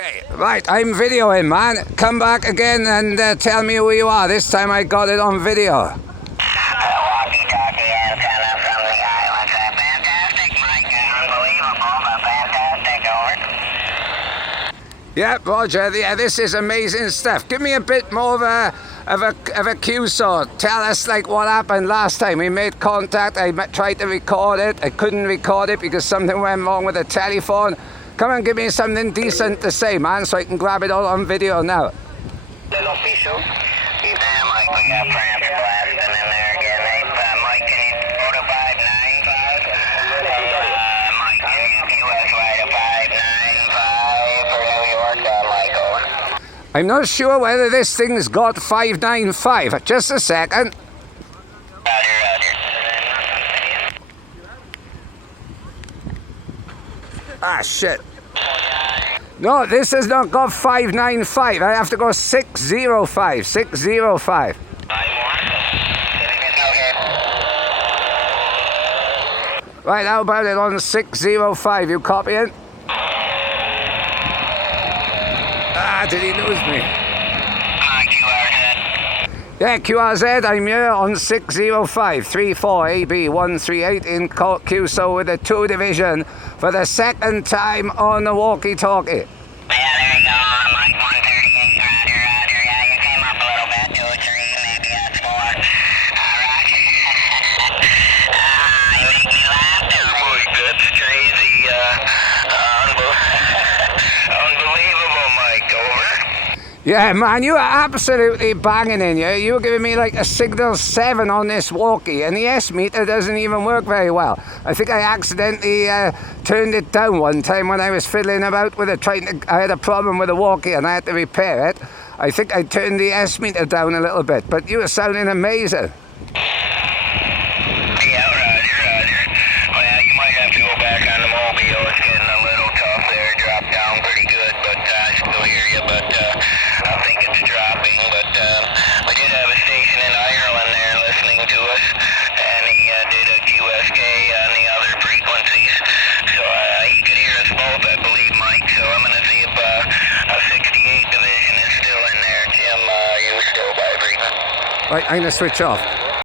Okay, right, I'm videoing, man. Come back again and tell me who you are. This time I got it on video. Walkie talkie antenna from the islands. Fantastic, Mike. Unbelievable, but fantastic. Over. Yep, Roger. Yeah, this is amazing stuff. Give me a bit more of a cue, so tell us like what happened last time. We made contact. I tried to record it. I couldn't record it because something went wrong with the telephone. Come and give me something decent to say, man, so I can grab it all on video now. Little piso. Mike, we got France blasting in there again. Hey, Mike, can you go to 595? Mike, can you US right to 595 for New York? Mike, over. I'm not sure whether this thing's got 595. Just a second. Roger, roger. Ah, shit. No, this has not got 595. I have to go 605. 605. Right, how about it on 605? You copy it? Ah, did he lose me? Yeah, QRZ, I'm here on 605, 34ab138 in QSO with a 2 division for the second time on the walkie-talkie. Yeah, there you go, Mike 138, roger, roger. Yeah, you came up a little bit, 2 or 3, maybe that's 4. Roger. You make me laugh, Mike, that's crazy, unbelievable, Mike, over. Yeah, man, you are absolutely banging in here. You were giving me like a signal 7 on this walkie, and the S-meter doesn't even work very well. I think I accidentally turned it down one time when I was fiddling about with it. I had a problem with the walkie and I had to repair it. I think I turned the S-meter down a little bit, but you were sounding amazing. Yeah, roger. Well, you might have to go back on the mobile. It's getting a little tough there. Dropped down pretty good, but I still hear you, but I think it's dropping. But we did have a station in Ireland there listening to us, and he did a QSK on the other frequencies. So he could hear us both, I believe, Mike. So I'm going to see if a 68 division is still in there. Jim, you still vibrating? Right, I'm going to switch off.